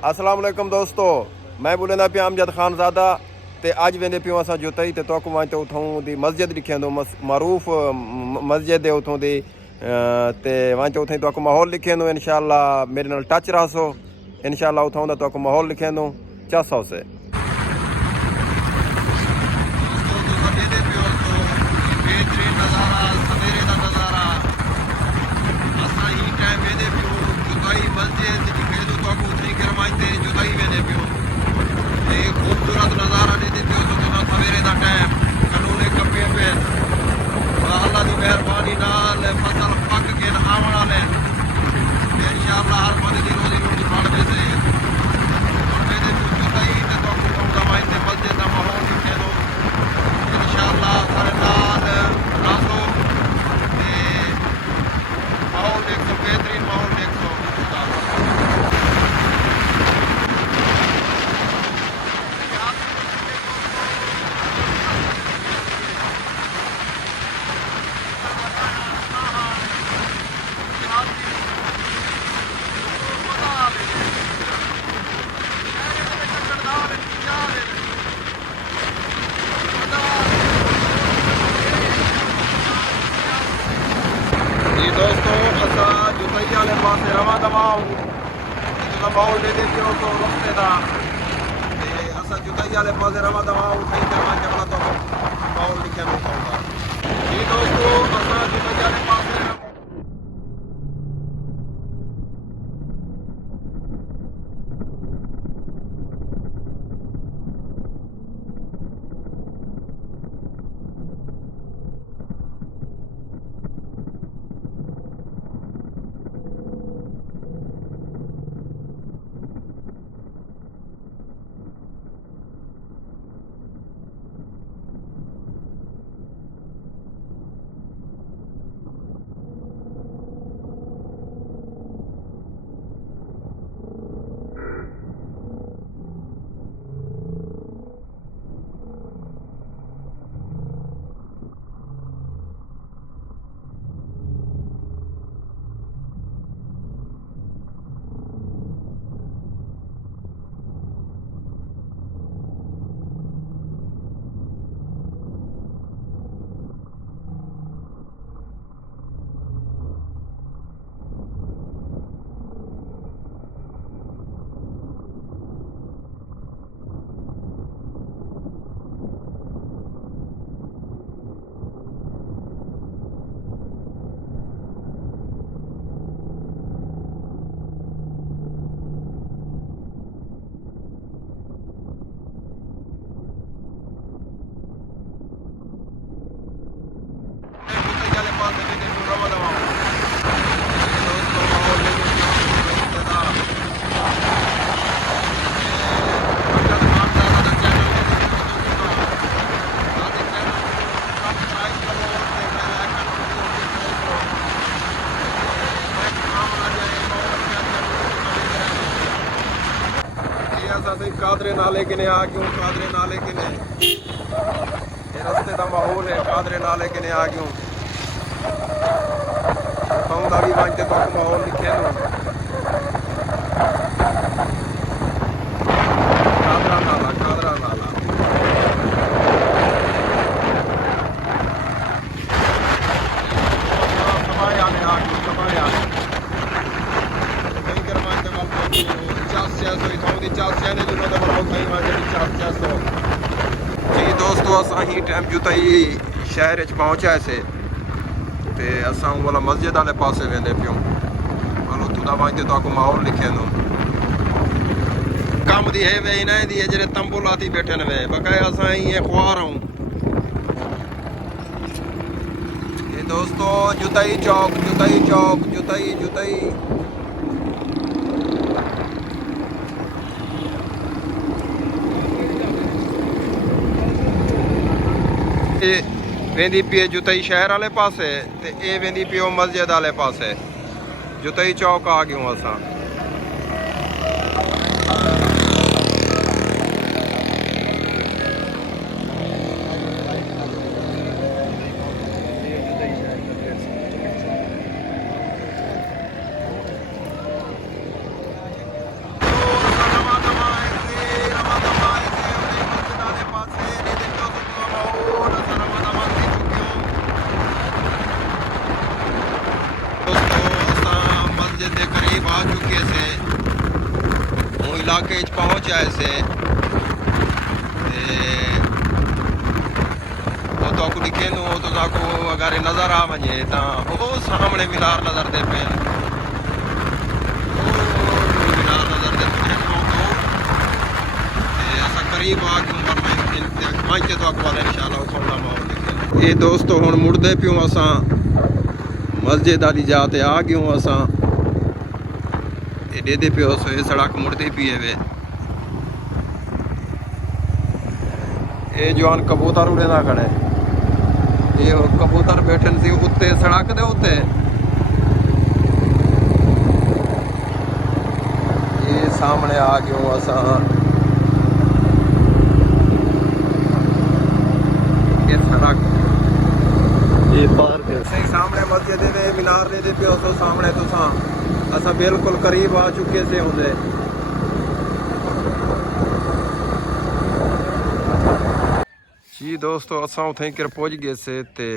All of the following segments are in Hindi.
अस्सलाम वालेकुम दोस्तों, मैं बोलना पिया अमजद खानज़ादा ते अज वेंदे पियो असां जुतई ते तोक वहीं तो उथों दी मस्जिद लिखेंदो मरूफ मस्जिद है उथों दी ते वहीं तो उथें तोक माहौल लिखेंदो इंशाअल्लाह मेरे नाल टच रहो इंशाअल्लाह उथों दा तोक माहौल लिखेंदो चासो से खूबसूरत नज़ारा ॾिजे पियो तो तुम सवेरे का टाइम कानून कपे पे अल्लाह की मेहरबानी नाल फसल पक के आवन वाले इंशाअल्लाह हर बंदे की रोजी रोटी बढ़ वैसे और मेरे जुताई ते तो दवाई ते मस्जिद का माहौल लिखे दो इंशाअल्लाह सारे नाल रासो ते माहौल देखो बेहतरीन माहौल देखो दोस्तों असा जुताई वाले पास रवा दवा माहौल दे देते हो तो रस्ते का असा जुताई वाले पास रवा दवा उठाई जमा तो माहौल लिखे होता जी दोस्तों असा जुताई वाले पास कादरे नाले किने आ क्यों कादरे नाले किने ये रास्ते का माहौल है कादरे नाले किने आ क्यों भी मानते तो माहौल लिखे नो कादरा नाला जी दोस्तों असा ही टाइम जुताई शहर पहुंचा से ते असा वाला मस्जिद वाले पासे वेंदे पियो हलो तुदा वहीं तो माहौल लिखे नो कम दी है वे इन्हें दी जरे तंबू लाती बैठे ने वे बकाया असा ये ख्वार हूं ये दोस्तों जुताई चौक जुताई चौक जुताई जुताई वेंदी पी जुताई शहर वाले पासे ते ए वेंदी पियो मस्जिद वाले पासे जुताई चौक आ गयूं असा इलाके पहुंच आए से वो तो आपको दिखे वो तो आपको अगर नज़र आ वजे तो वो सामने मीनार नज़र दे पे मीनार नज़र दे पे ऐसा करीब आ गए तो आपको इंशाल्लाह थोड़ा माहौल दिखे। ये दोस्तों हुण मुड़दे पियूं असां मस्जिद वाली जाते आ गयूं असां ये देदे पियो सो ये सड़क मुड़दी पी है ये जवान कबूतर उड़े ना खड़े ये कबूतर बैठे सी उत्ते सड़क दे उत्ते ये सामने आ गयो असां ये सड़क ये पार के सही सामने मस्जिद दे मीनार दे पियो सो सामने तुसां असां बिल्कुल करीब आ चुके से होंदे जी दोस्तों असां उथे कर पहुंच गए से ते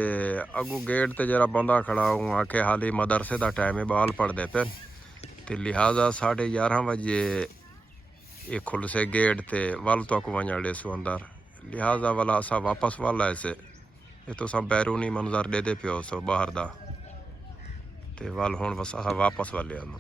अगू गेट ते जरा बंदा खड़ा हूँ आखे हाली मदरसे का टाइम है बाल पढ़ते पे ते लिहाजा 11:30 बजे ये खुल से गेट ते वल तक वजन सो अंदर लिहाजा वाला असा वापस वल आए से ये तो सब बैरूनी मंजर दे पियो सो बाहर दा ते वल हुण बस असा वापस वाले आना।